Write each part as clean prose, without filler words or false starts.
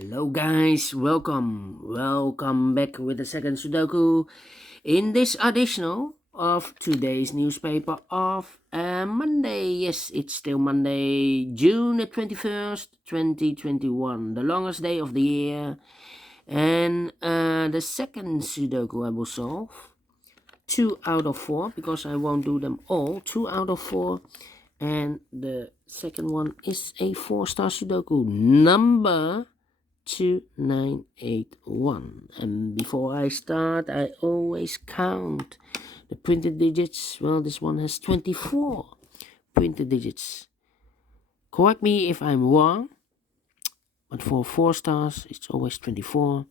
Hello guys, welcome back with the second Sudoku in this additional of today's newspaper of Monday. Yes, it's still Monday, June the 21st, 2021, the longest day of the year. And the second Sudoku I will solve, 2 out of 4, because I won't do them all, 2 out of 4. And the second one is a 4-star Sudoku number 2981. And before I start, I always count the printed digits. Well, this one has 24 printed digits. Correct me if I'm wrong, but for 4 stars, it's always 24.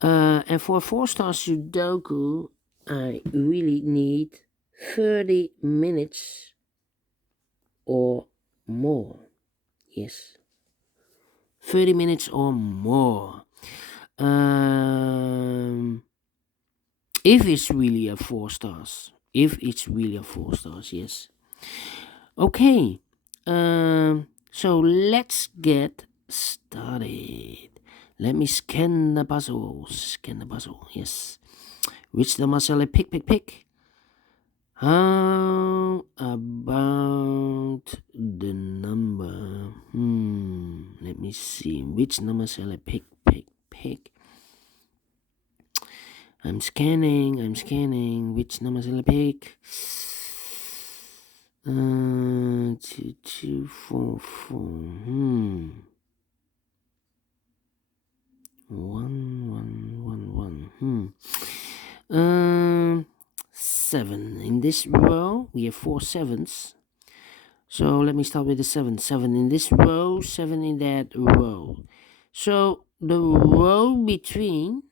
And for a 4-star Sudoku, I really need 30 minutes or more. Yes. 30 minutes or more. If it's really a 4 stars. Yes. Okay. So let's get started. Let me scan the puzzle. Yes. Which number shall I pick? How about the number? Let me see. Which number shall I pick? I'm scanning. Which number shall I pick? 2, 2, 4, 4. 1. 7. In this row, we have 4 sevens. So let me start with the 7. 7 in this row, 7 in that row. So the row between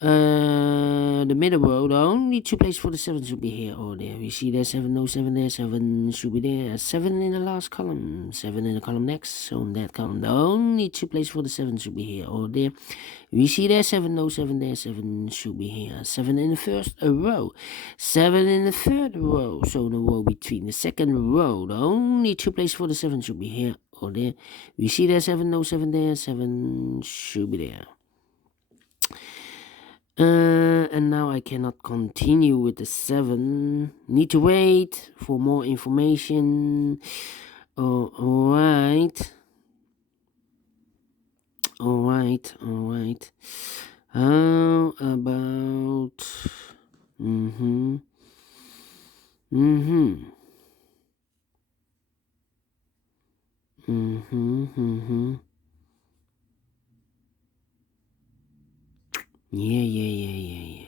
the middle row, the only 2 places for the 7 should be here or there. We see there 7, no 7 there, 7 should be there. 7 in the last column, 7 in the column next. So in that column, the only 2 places for the 7 should be here or there. We see there 7, no 7 there, 7 should be here. 7 in the first row, 7 in the third row. So the row between the second row, the only 2 places for the 7 should be here or there. We see there 7, no 7 there, 7 should be there. And now I cannot continue with the 7. Need to wait for more information. Alright. How about... Yeah.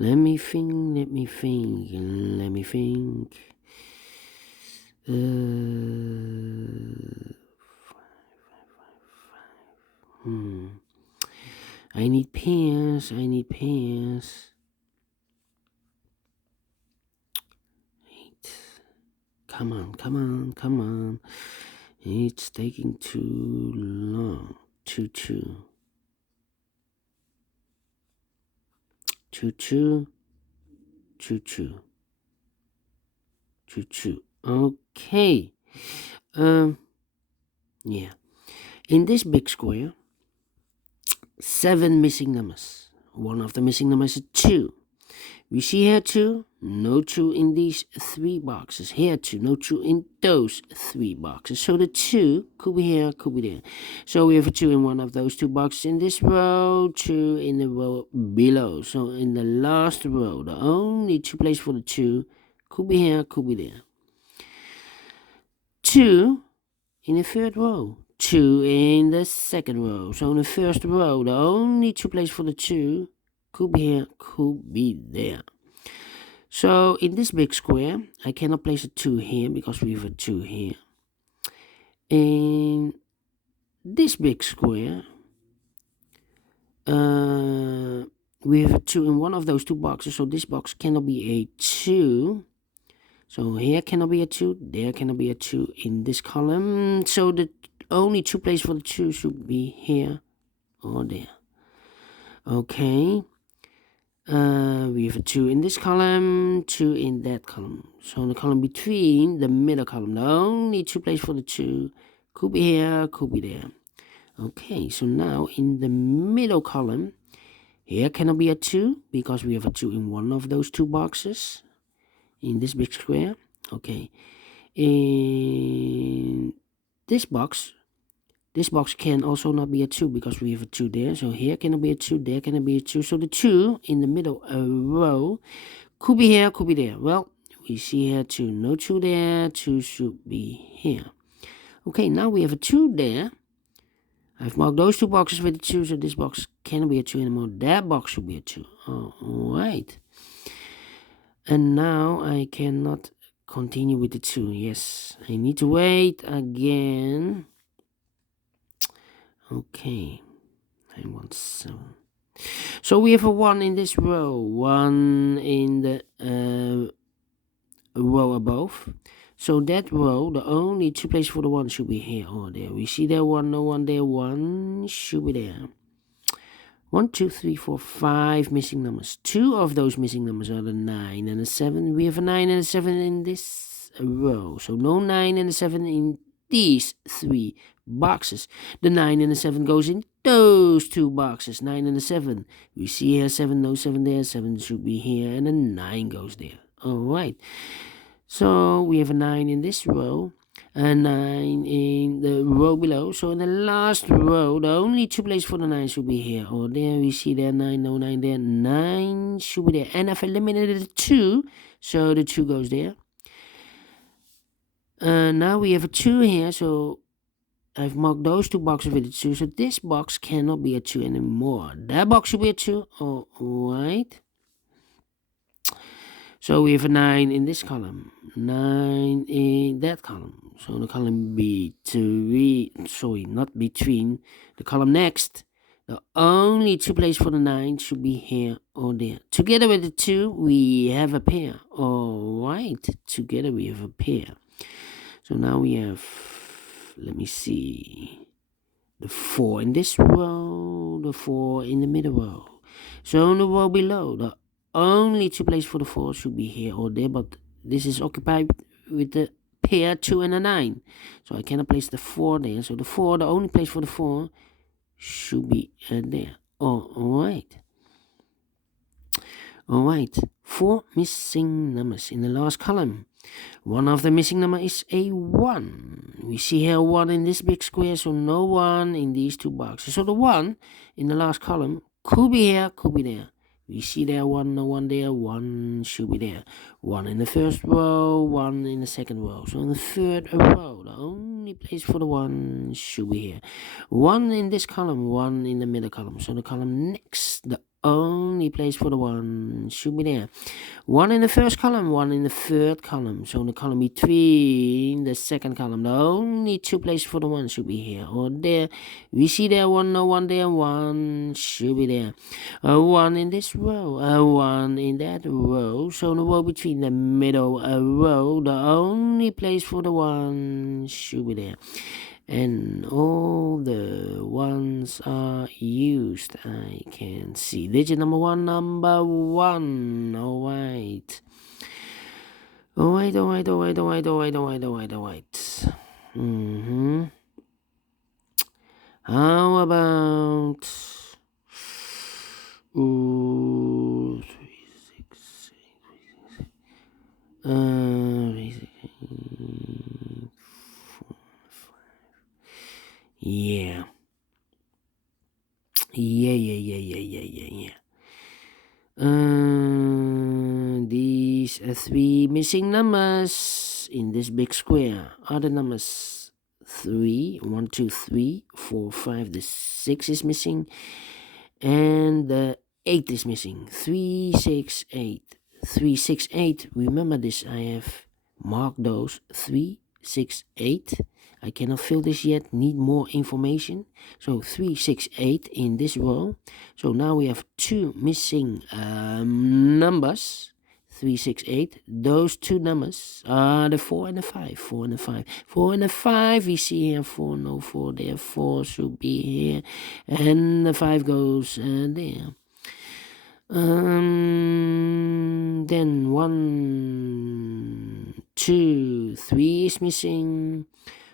Let me think. I need pairs. Come on. It's taking too long. 2. 2. Okay. Yeah. In this big square, 7 missing numbers. One of the missing numbers is 2. We see here 2, no 2 in these 3 boxes. Here 2, no 2 in those 3 boxes. So the 2 could be here, could be there. So we have a 2 in one of those 2 boxes in this row, 2 in the row below. So in the last row, the only 2 places for the 2 could be here, could be there. 2 in the third row. 2 in the second row. So in the first row, the only 2 places for the 2 could be here, could be there. So in this big square, I cannot place a 2 here because we have a 2 here. In this big square, we have a 2 in one of those 2 boxes. So this box cannot be a 2. So here cannot be a 2, there cannot be a 2 in this column. So the only 2 places for the 2 should be here or there. Okay. We have a 2 in this column, 2 in that column. So in the column between the middle column, the only 2 places for the 2 could be here, could be there. Okay, so now in the middle column, here cannot be a 2 because we have a 2 in one of those 2 boxes in this big square. Okay, in this box can also not be a 2 because we have a 2 there. So here cannot be a 2, there cannot be a 2. So the 2 in the middle row could be here, could be there. Well, we see here 2, no 2 there, 2 should be here. Okay, now we have a 2 there. I've marked those 2 boxes with a 2, so this box cannot be a 2 anymore. That box should be a 2. Alright. And now I cannot continue with the 2. Yes, I need to wait again. Okay, I want 7. So we have a 1 in this row, 1 in the row above. So that row, the only 2 places for the 1 should be here or there. We see there 1, no 1 there, 1 should be there. 1, 2, 3, 4, 5 missing numbers. 2 of those missing numbers are the 9 and the 7. We have a 9 and a 7 in this row. So no 9 and a 7 in these 3 boxes. The 9 and the 7 goes in those 2 boxes. 9 and the 7. We see here 7, no 7 there. 7 should be here and a 9 goes there. Alright. So we have a 9 in this row. A 9 in the row below. So in the last row, the only 2 places for the 9 should be here or there. We see there 9, no 9 there. 9 should be there. And I've eliminated the 2. So the 2 goes there. Now we have a 2 here. So I've marked those 2 boxes with a 2. So this box cannot be a 2 anymore. That box should be a 2. Alright. So we have a 9 in this column, 9 in that column. So the column not between, the column next, the only 2 places for the 9 should be here or there. Together with the 2, we have a pair. Alright, together we have a pair. So now we have, let me see, the 4 in this row, the 4 in the middle row. So in the row below, the only 2 places for the 4 should be here or there, but this is occupied with the pair 2 and a 9. So I cannot place the 4 there. So the 4, the only place for the 4 should be there. Alright. Alright. 4 missing numbers in the last column. One of the missing number is a 1. We see here 1 in this big square, so no 1 in these 2 boxes. So the 1 in the last column could be here, could be there. We see there 1, no 1 there, 1 should be there. 1 in the first row, 1 in the second row. So in the third row, the only place for the 1 should be here. 1 in this column, 1 in the middle column. So the column next, the only place for the 1 should be there. 1 in the first column, 1 in the third column. So in the column between the second column, the only 2 places for the 1 should be here or there. We see there 1, no 1 there, 1 should be there. 1 in this row, 1 in that row. So in the row between the middle row, the only place for the 1 should be there. And all the ones are used. I can see digit number 1, number 1. Alright. Alright. How about 3, 6, 8, 4, 5. Yeah. These 3 missing numbers in this big square are the numbers 3, 1, 2, 3, 4, 5. The 6 is missing, and the 8 is missing. 3, 6, 8. 3, 6, 8. Remember this. I have marked those 3, 6, 8. I cannot fill this yet, need more information. So 3, 6, 8 in this row. So now we have 2 missing numbers. 3, 6, 8. Those 2 numbers are the 4 and the 5. 4 and the 5. 4 and the 5, we see here 4, no 4 there. 4 should be here. And the 5 goes there. Then 1, 2, 3 is missing.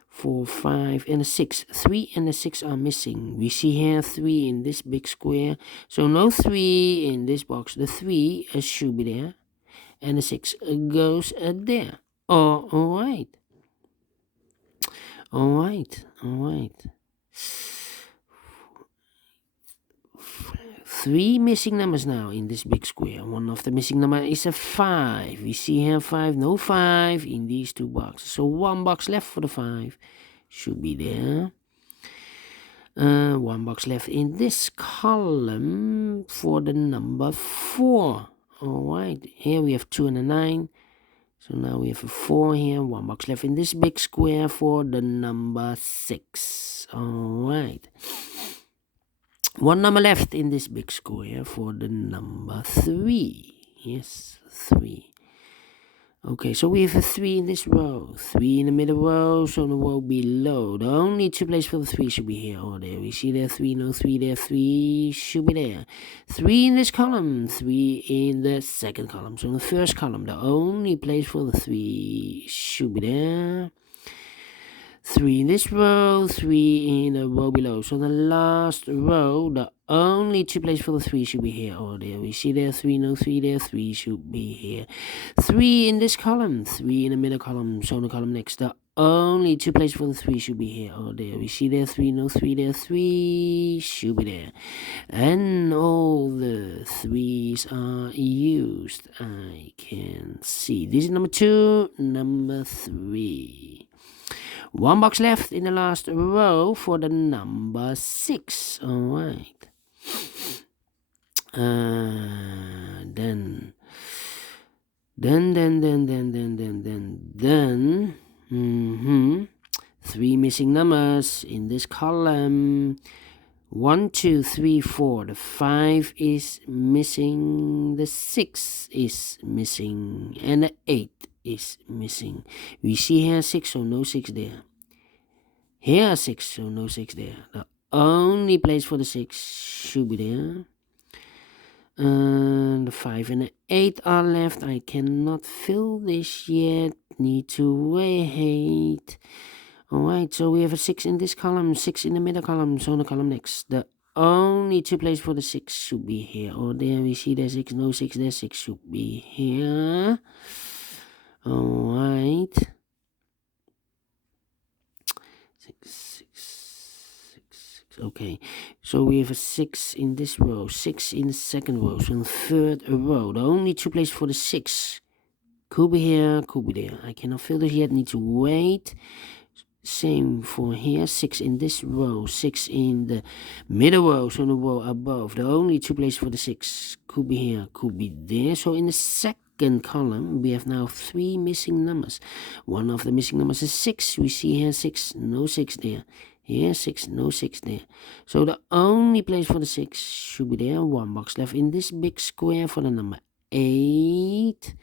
4, 5, and a 6. 3 and a 6 are missing. We see here 3 in this big square. So no 3 in this box. The 3 should be there. And the 6 goes there. Alright. Alright. 3 missing numbers now in this big square. One of the missing number is a 5. We see here 5, no 5 in these two boxes. So 1 box left for the 5. Should be there. 1 box left in this column for the number 4. Alright, here we have 2 and a 9. So now we have a 4 here. 1 box left in this big square for the number 6. Alright. 1 number left in this big square for the number 3. Yes, 3. Okay, so we have a 3 in this row. 3 in the middle row, so the row below. The only 2 places for the 3 should be here or there. We see there 3, no 3 there, 3 should be there. 3 in this column, 3 in the second column. So in the first column, the only place for the 3 should be there. 3 in this row, 3 in the row below. So the last row, the only 2 places for the 3 should be here or there. We see there 3, no 3 there, 3 should be here. 3 in this column, 3 in the middle column. So in the column next, the only 2 places for the 3 should be here or there. We see there 3, no 3 there, 3 should be there. And all the 3s are used. I can see. This is number 2, number 3. 1 box left in the last row for the number 6. Alright. Then 3 missing numbers in this column. 1, 2, 3, 4. The 5 is missing. The 6 is missing. And the 8 is missing. We see here 6, so no 6 there. Here 6, so no 6 there. The only place for the 6 should be there. The 5 and the 8 are left. I cannot fill this yet. Need to wait. Alright, so we have a 6 in this column, 6 in the middle column, so in the column next. The only 2 places for the 6 should be here or there. We see there 6, no 6 there, 6 should be here. Alright. 6. Okay, so we have a 6 in this row, 6 in the second row, so in the third row. The only 2 places for the 6 could be here, could be there. I cannot fill this yet, need to wait. Same for here, 6 in this row, 6 in the middle row, so in the row above. The only 2 places for the 6 could be here, could be there. So in the second column, we have now 3 missing numbers. One of the missing numbers is 6. We see here 6, no 6 there. Here 6, no 6 there. So the only place for the 6 should be there. 1 box left in this big square for the number 8.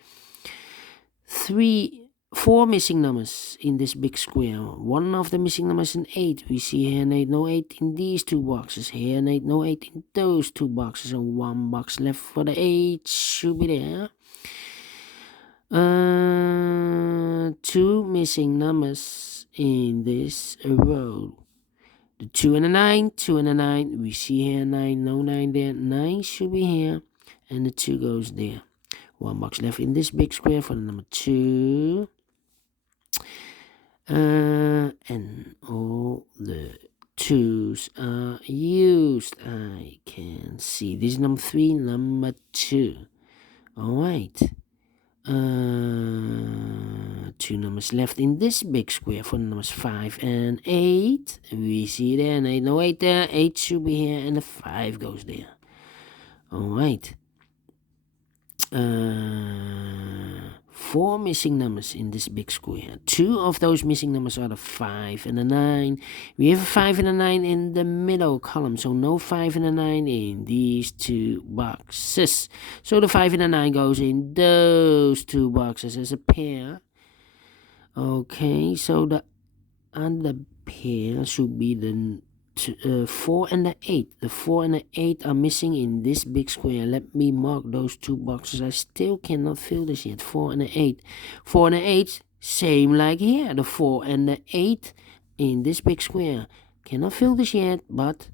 4 missing numbers in this big square. One of the missing numbers is an 8. We see here an 8, no 8 in these 2 boxes. Here an 8, no 8 in those 2 boxes. And 1 box left for the 8 should be there. 2 missing numbers in this row. The 2 and a 9, 2 and a 9. We see here 9, no 9 there. 9 should be here. And the 2 goes there. 1 box left in this big square for the number 2. And all the 2s are used. I can see. This is number 3, number 2. Alright. 2 numbers left in this big square for the numbers 5 and 8. We see there an 8, no 8 there. 8 should be here and the 5 goes there. Alright. 4 missing numbers in this big square. 2 of those missing numbers are the 5 and the 9. We have a 5 and a 9 in the middle column, so no 5 and a 9 in these 2 boxes. So the 5 and the 9 goes in those 2 boxes as a pair. Okay, so the other pair should be the 4 and the 8. The 4 and the 8 are missing in this big square. Let me mark those two boxes. I still cannot fill this yet. 4 and the 8. 4 and the 8, same like here. The 4 and the 8 in this big square. Cannot fill this yet, but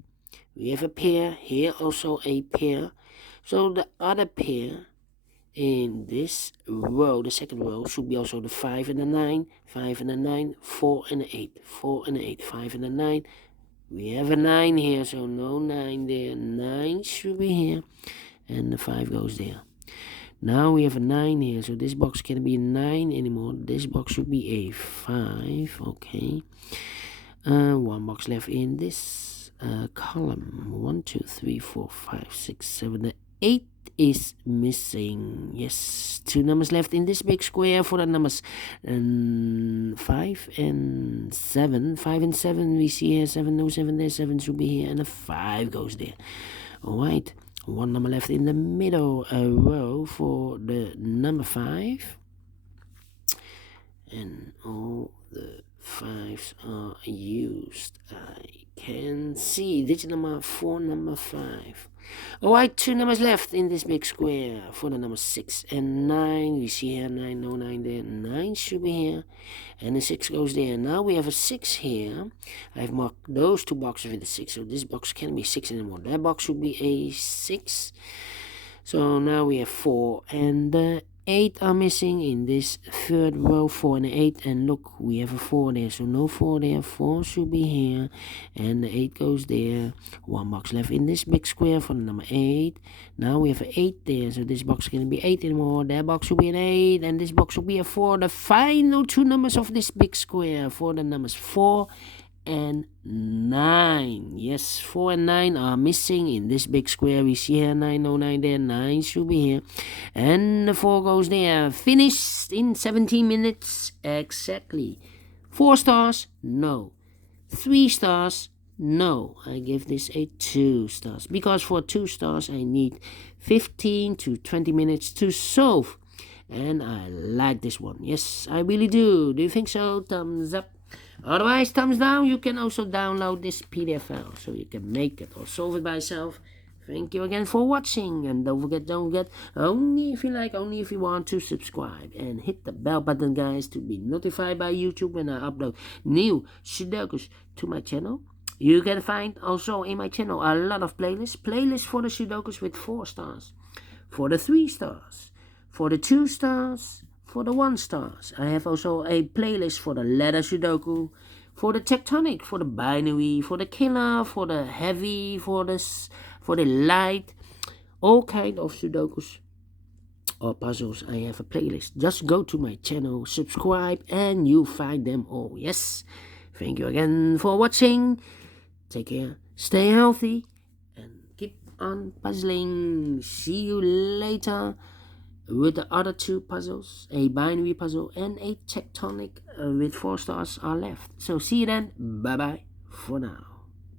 we have a pair. Here also a pair. So the other pair in this row, the second row, should be also the 5 and the 9. 5 and the 9, 4 and the 8. 4 and the 8, 5 and the 9. We have a 9 here, so no 9 there. 9 should be here. And the 5 goes there. Now we have a 9 here, so this box can't be a 9 anymore. This box should be a 5. Okay. One box left in this column. 1, 2, 3, 4, 5, 6, 7, 8 is missing. Yes, 2 numbers left in this big square for the numbers 5 and 7. 5 and 7 we see here. 7, no 7 there. 7 should be here, and a 5 goes there. Alright, one number left in the middle row for the number 5. And all the 5s are used. I can see digit number 4, number 5. Alright, 2 numbers left in this big square for the number 6 and 9. We see here 9, no 9 there. 9 should be here, and the 6 goes there. Now we have a 6 here. I've marked those two boxes with the 6, so this box can't be 6 anymore. That box should be a 6. So now we have 4 and 8 are missing in this third row. 4 and 8, and look, we have a 4 there, so no 4 there. 4 should be here, and the 8 goes there. One box left in this big square for the number 8. Now we have an 8 there, so this box can't be 8 anymore. That box should be an 8, and this box should be a 4. The final two numbers of this big square for the numbers 4 and 9. Yes, 4 and 9 are missing in this big square. We see here 9, no 9 there. 9 should be here, and the 4 goes there. Finished in 17 minutes exactly. 4 stars? No. 3 stars? No. I give this a 2 stars, because for 2 stars I need 15 to 20 minutes to solve, and I like this one. Yes, I really do. Do you think so? Thumbs up. Otherwise, thumbs down. You can also download this PDF file so you can make it or solve it by yourself. Thank you again for watching, and don't forget, only if you like, only if you want, to subscribe and hit the bell button, guys, to be notified by YouTube when I upload new Sudokus to my channel. You can find also in my channel a lot of playlists for the Sudokus with 4 stars, for the 3 stars, for the 2 stars, for the 1 stars. I have also a playlist for the letter Sudoku, for the tectonic, for the binary, for the killer, for the heavy, for the light, all kind of Sudokus or puzzles. I have a playlist. Just go to my channel, subscribe, and you find them all. Yes, thank you again for watching. Take care, stay healthy, and keep on puzzling. See you later with the other 2 puzzles. A binary puzzle and a tectonic with 4 stars are left. So see you then. Bye bye for now.